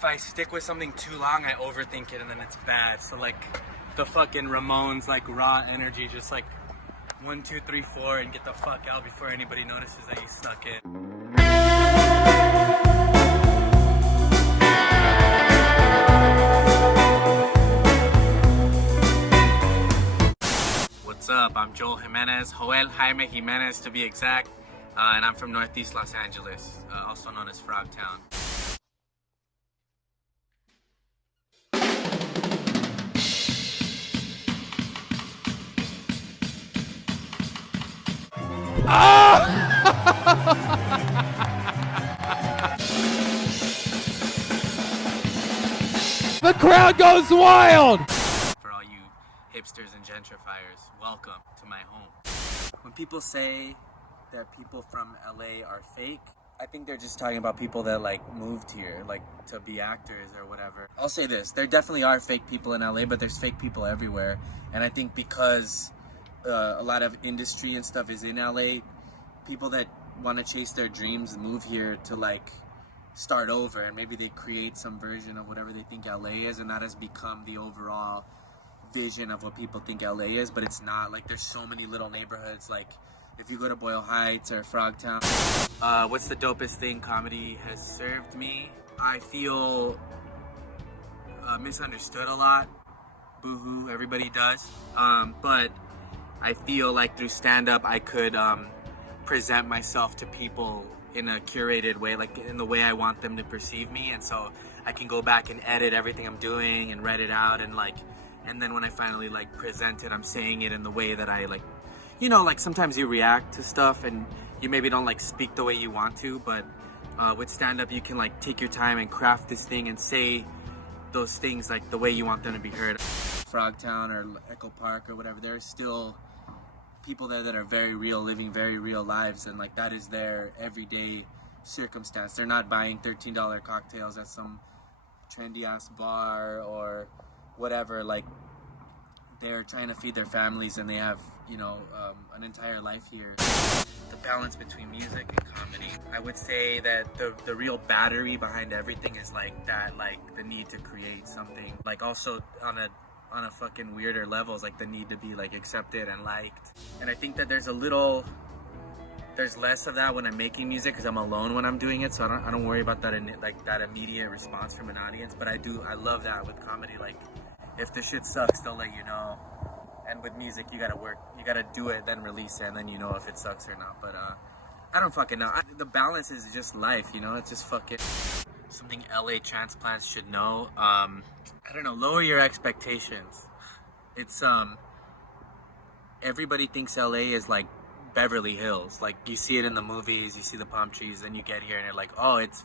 if I stick with something too long, I overthink it and then it's bad. So like the fucking Ramones, like raw energy, just like 1, 2, 3, 4 and get the fuck out before anybody notices that you snuck in. What's up? I'm Joel Jimenez, Joel Jaime Jimenez to be exact, and I'm from Northeast Los Angeles, also known as Frogtown. The crowd goes wild! For all you hipsters and gentrifiers, welcome to my home. When people say that people from LA are fake, I think they're just talking about people that like moved here, like to be actors or whatever. I'll say this, there definitely are fake people in LA, but there's fake people everywhere. And I think because a lot of industry and stuff is in LA, people that want to chase their dreams move here to like start over, and maybe they create some version of whatever they think LA is, and that has become the overall vision of what people think LA is, but it's not. Like there's so many little neighborhoods, like if you go to Boyle Heights or Frogtown. What's the dopest thing comedy has served me? I feel misunderstood a lot. Boo-hoo, everybody does. But I feel like through stand-up I could present myself to people in a curated way, like in the way I want them to perceive me, and so I can go back and edit everything I'm doing and write it out, and like, and then when I finally like present it, I'm saying it in the way that I like, you know, like sometimes you react to stuff and you maybe don't like speak the way you want to, but with stand-up you can like take your time and craft this thing and say those things like the way you want them to be heard. Frogtown or Echo Park or whatever, there's still people there that are very real, living very real lives, and like that is their everyday circumstance. They're not buying $13 cocktails at some trendy ass bar or whatever. Like they're trying to feed their families, and they have, you know, an entire life here. The balance between music and comedy, I would say that the real battery behind everything is like that, like the need to create something, like also on a fucking weirder levels, like the need to be like accepted and liked. And I think that there's less of that when I'm making music because I'm alone when I'm doing it, so I don't worry about that like that immediate response from an audience. But I love that with comedy. Like if the shit sucks, they'll let you know. And with music, you gotta do it, then release it, and then you know if it sucks or not. But I don't fucking know. The balance is just life, you know. It's just fucking something LA transplants should know. I don't know, lower your expectations. It's everybody thinks LA is like Beverly Hills. Like you see it in the movies, you see the palm trees, then you get here and you're like, oh, it's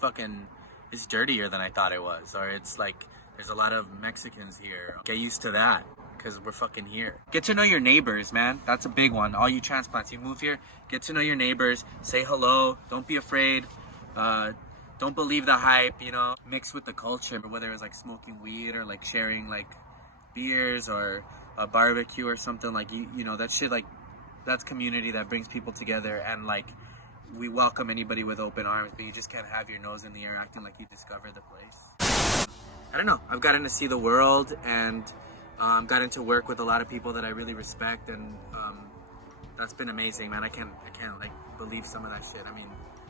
dirtier than I thought it was. Or it's like there's a lot of Mexicans here. Get used to that, because we're fucking here. Get to know your neighbors, man. That's a big one. All you transplants, you move here, get to know your neighbors, say hello, don't be afraid. Don't believe the hype, you know, mix with the culture, whether it's like smoking weed or like sharing like beers or a barbecue or something, like, you know, that shit, like, that's community that brings people together, and like, we welcome anybody with open arms, but you just can't have your nose in the air acting like you discovered the place. I don't know, I've gotten to see the world and gotten to work with a lot of people that I really respect, and that's been amazing, man. I can't like believe some of that shit. I mean,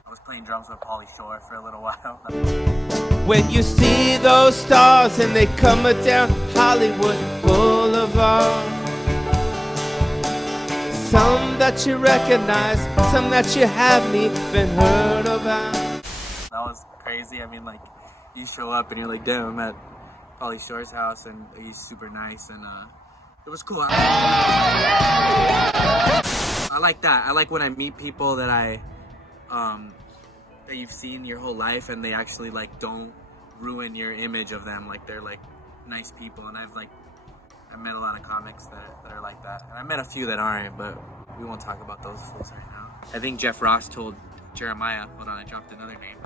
I was playing drums with Pauly Shore for a little while. When you see those stars and they come down Hollywood Boulevard, some that you recognize, some that you haven't even heard about. That was crazy. I mean, like, you show up and you're like, damn, I'm at Pauly Shore's house, and he's super nice, and it was cool. I like that. I like when I meet people that that you've seen your whole life, and they actually like don't ruin your image of them. Like they're like nice people, and I've met a lot of comics that are like that, and I met a few that aren't, but we won't talk about those fools right now. I think Jeff Ross told Jeremiah, hold on, I dropped another name.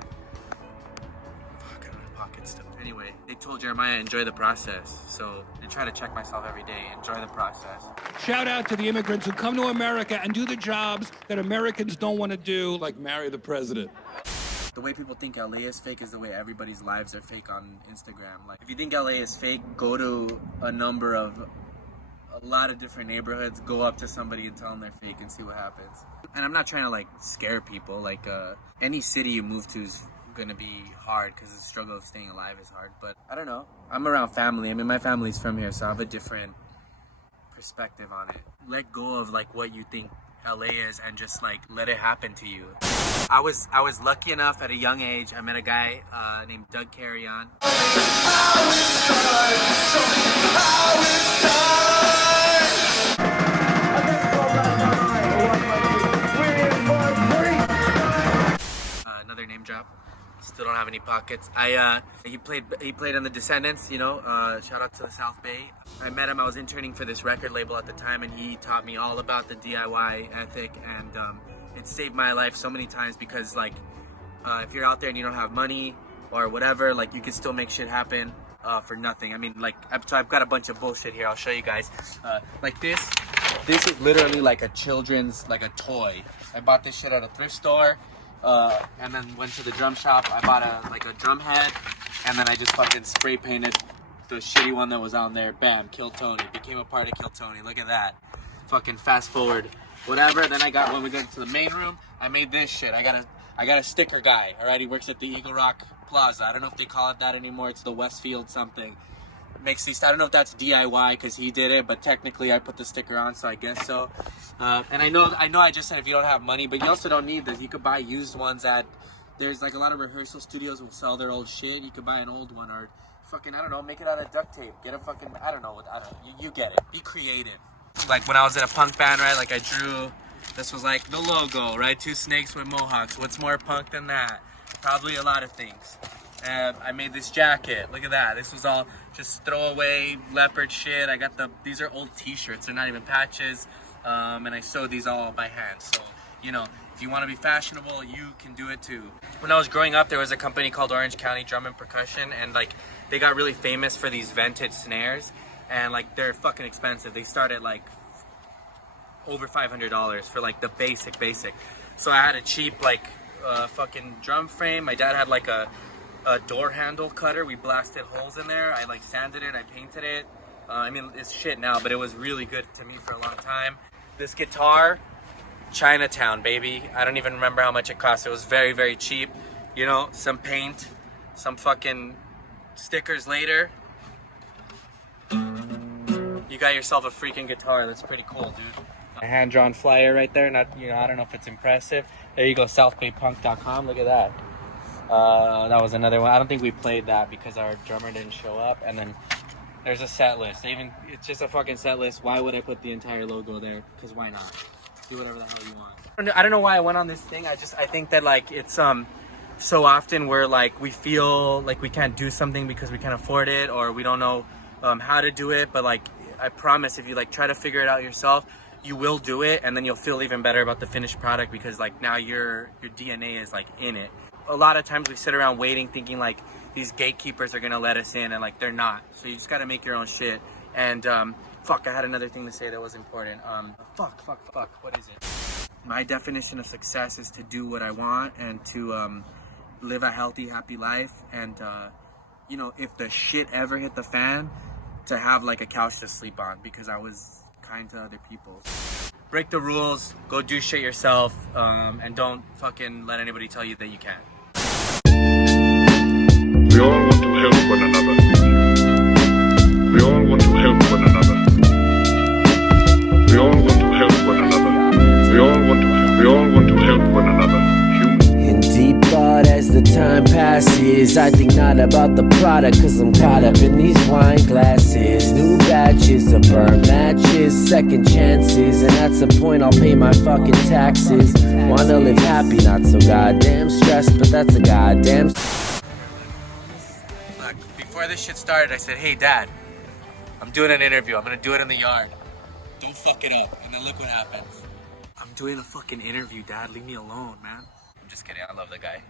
Fuck, I don't have pockets still. Anyway, they told Jeremiah, enjoy the process. So I try to check myself every day, enjoy the process. Shout out to the immigrants who come to America and do the jobs that Americans don't want to do, like marry the president. The way people think LA is fake is the way everybody's lives are fake on Instagram. Like, if you think LA is fake, go to a lot of different neighborhoods, go up to somebody and tell them they're fake and see what happens. And I'm not trying to like scare people. Like, any city you move to is gonna be hard because the struggle of staying alive is hard. But I don't know. I'm around family. I mean, my family's from here, so I have a different perspective on it. Let go of like what you think LA is and just like let it happen to you. I was lucky enough at a young age. I met a guy named Doug Carrion. Another name drop. Still don't have any pockets. He played on the Descendants, you know, shout out to the South Bay. I met him, I was interning for this record label at the time, and he taught me all about the DIY ethic, and it saved my life so many times because like if you're out there and you don't have money or whatever, like you can still make shit happen for nothing. I mean, like, so I've got a bunch of bullshit here, I'll show you guys. Like this is literally like a children's, like a toy. I bought this shit at a thrift store. And then went to the drum shop. I bought a drum head, and then I just fucking spray painted the shitty one that was on there. Bam, Kill Tony. Became a part of Kill Tony. Look at that. Fucking fast forward, whatever. Then when we got to the main room, I made this shit. I got a sticker guy. All right, he works at the Eagle Rock Plaza. I don't know if they call it that anymore. It's the Westfield something. Makes these. I don't know if that's DIY because he did it, but technically I put the sticker on, so I guess so. And I know I just said if you don't have money, but you also don't need this. You could buy used ones at, there's like a lot of rehearsal studios will sell their old shit. You could buy an old one or fucking, I don't know, make it out of duct tape. Get a fucking, I don't know, you get it. Be creative. Like when I was in a punk band, right, like I drew, this was like the logo, right? 2 snakes with mohawks. What's more punk than that? Probably a lot of things. I made this jacket. Look at that. This was all just throwaway leopard shit. I got these are old t-shirts. They're not even patches. And I sewed these all by hand. So, you know, if you want to be fashionable, you can do it too. When I was growing up, there was a company called Orange County Drum and Percussion, and like they got really famous for these vintage snares, and like they're fucking expensive. They start at like over $500 for like the basic. So I had a cheap like fucking drum frame. My dad had like a door handle cutter. We blasted holes in there. I like sanded it. I painted it. I mean, it's shit now, but it was really good to me for a long time. This guitar, Chinatown, baby. I don't even remember how much it cost. It was very, very cheap. You know, some paint, some fucking stickers later. You got yourself a freaking guitar. That's pretty cool, dude. A hand-drawn flyer right there. Not, you know, I don't know if it's impressive. There you go, southbaypunk.com. Look at that. That was another one. I don't think we played that because our drummer didn't show up. And then there's a set list. It's just a fucking set list. Why would I put the entire logo there? Because why not? Do whatever the hell you want. I don't know why I went on this thing. I think that like it's so often we're like we feel like we can't do something because we can't afford it or we don't know how to do it. But like I promise, if you like try to figure it out yourself, you will do it, and then you'll feel even better about the finished product because like now your DNA is like in it. A lot of times we sit around waiting, thinking like these gatekeepers are gonna let us in, and like they're not. So you just gotta make your own shit. And fuck, I had another thing to say that was important. Fuck. What is it? My definition of success is to do what I want and to live a healthy, happy life. And you know, if the shit ever hit the fan, to have like a couch to sleep on because I was kind to other people. Break the rules, go do shit yourself, and don't fucking let anybody tell you that you can't. We all want to help one another. We all want to help one another. We all want to help one another. We all want to help one another. In deep thought as the time passes, I think not about the product, cause I'm caught up in these wine glasses. New batches of burn matches, second chances, and at some point I'll pay my fucking taxes. Wanna live happy, not so goddamn stressed, but that's a goddamn. Look, before this shit started, I said, hey dad, I'm doing an interview, I'm gonna do it in the yard. Don't fuck it up, and then look what happens. I'm doing a fucking interview, dad, leave me alone, man. I'm just kidding, I love the guy.